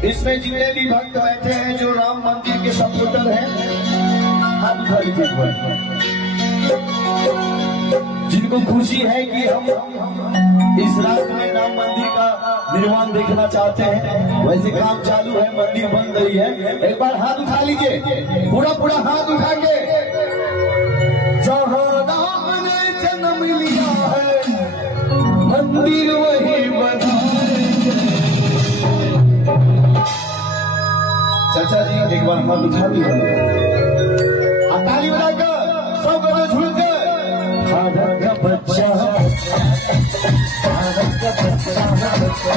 इसमें जितने भी भक्त बैठे हैं जो राम मंदिर के सपोर्टर हैं, हाथ खड़े हुए, जिनको खुशी है कि हम इस रात में राम मंदिर का निर्माण देखना चाहते हैं, वैसे काम चालू है, मंदिर बन रही है। एक बार हाथ उठा लीजिए, पूरा पूरा हाथ उठा के। जहाँ राम ने जन्म लिया है, मंदिर वही बना। चाचा जी एक बार हाथ उठा दिया, ताली बजाकर सब गले झूल के। भारत का बच्चा, भारत का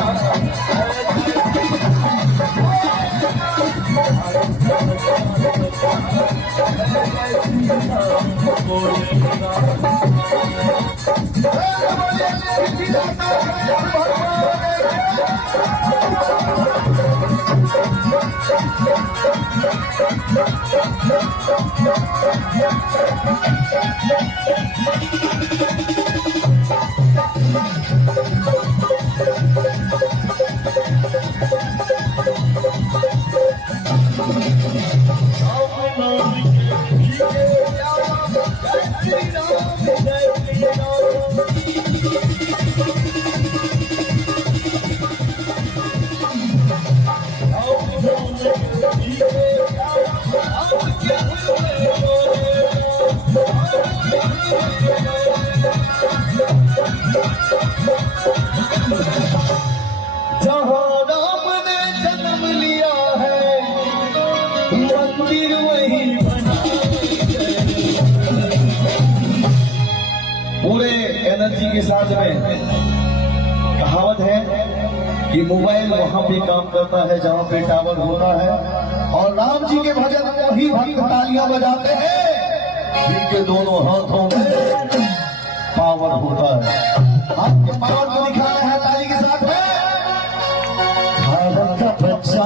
जहाँ राम ने जन्म लिया है, मंदिर वही बना। पूरे एनर्जी के साथ में कहावत है कि मोबाइल वहां पे काम करता है जहां पे टावर होता है, और राम जी के भजन वही भक्त तालियां बजाते हैं जिनके दोनों हाथों में पावर होता है। आपके पावर को दिखाना है ताली के साथ में। भारत का बच्चा